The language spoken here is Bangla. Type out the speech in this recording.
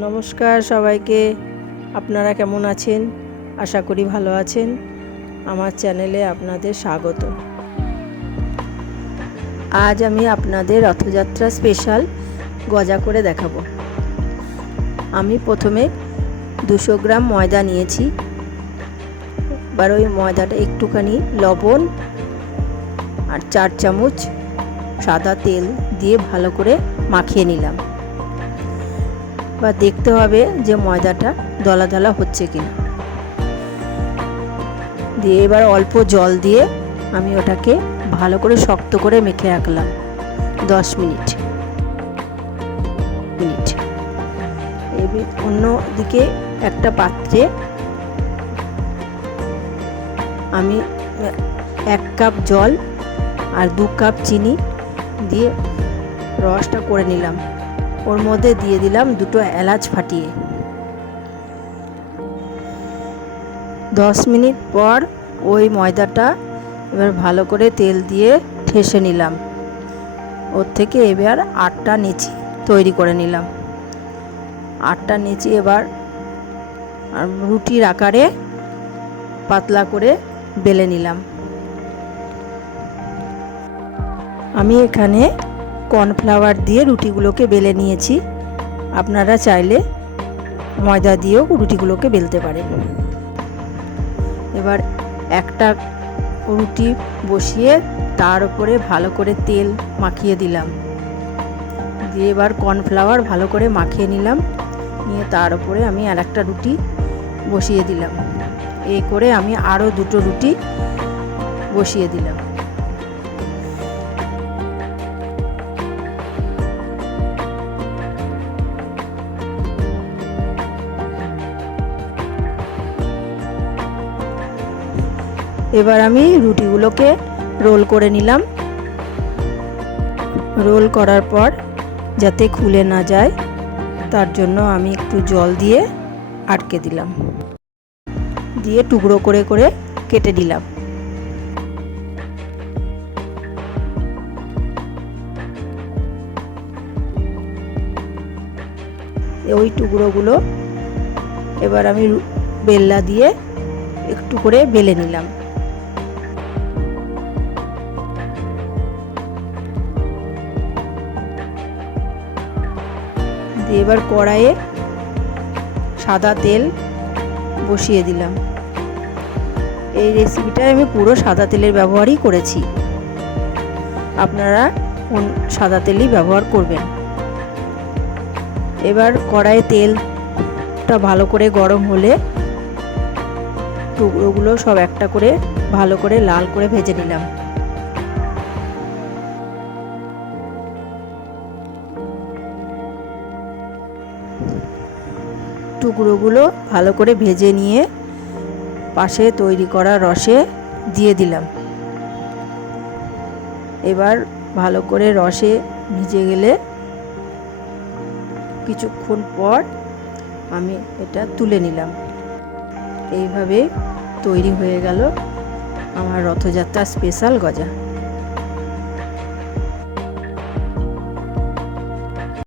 নমস্কার সবাইকে। আপনারা কেমন আছেন? আশা করি ভালো আছেন। আমার চ্যানেলে আপনাদের স্বাগত। আজ আমি আপনাদের রথযাত্রা স্পেশাল গজা করে দেখাবো। আমি প্রথমে 200 গ্রাম ময়দা নিয়েছি। এবার ওই ময়দাটা একটুখানি লবণ আর 4 চামচ সাদা তেল দিয়ে ভালো করে মাখিয়ে নিলাম। বা দেখতে হবে যে ময়দাটা দলা দলা হচ্ছে কিনা। দিয়ে এবার অল্প জল দিয়ে আমি ওটাকে ভালো করে শক্ত করে মেখে রাখলাম 10 মিনিট। এবার অন্যদিকে একটা পাত্রে আমি 1 কাপ জল আর 2 কাপ চিনি দিয়ে রসটা করে নিলাম। ওর মধ্যে দিয়ে দিলাম 2টো এলাচ ফাটিয়ে। 10 মিনিট পর ওই ময়দাটা এবার ভালো করে তেল দিয়ে ঠেসে নিলাম। ওর থেকে এবার 8টা নিচি তৈরি করে নিলাম। 8টা নিচি এবার রুটির আকারে পাতলা করে বেলে নিলাম। আমি এখানে কর্নফ্লাওয়ার দিয়ে রুটিগুলোকে বেলে নিয়েছি। আপনারা চাইলে ময়দা দিয়েও রুটিগুলোকে বেলতে পারেন। এবার একটা রুটি বসিয়ে তার উপরে ভালো করে তেল মাখিয়ে দিলাম। দিয়ে এবার কর্নফ্লাওয়ার ভালো করে মাখিয়ে নিলাম। নিয়ে তার উপরে আমি আরেকটা রুটি বসিয়ে দিলাম। এই করে আমি আরও 2টো রুটি বসিয়ে দিলাম। এবার আমি রুটিগুলোকে রোল করে নিলাম। রোল করার পর যাতে খুলে না যায় তার জন্য আমি একটু জল দিয়ে আটকে দিলাম। দিয়ে টুকরো করে করে কেটে দিলাম। ওই টুকরোগুলো এবার আমি বেল্লা দিয়ে একটু করে বেলে নিলাম। এবার কড়াইয়ে সাদা তেল বসিয়ে দিলাম। এই রেসিপিটায় আমি পুরো সাদা তেলের ব্যবহারই করেছি। আপনারা সাদা তেলই ব্যবহার করবেন। এবার কড়াইয়ে তেলটা ভালো করে গরম হলে টুকরোগুলো সব একটা করে ভালো করে লাল করে ভেজে নিলাম। টুকরোগুলো ভালো করে ভেজে নিয়ে পাশে তৈরি করা রসে দিয়ে দিলাম। এবার ভালো করে রসে ভিজে গেলে কিছুক্ষণ পর আমি এটা তুলে নিলাম। এইভাবে তৈরি হয়ে গেল আমার রথযাত্রা স্পেশাল গজা।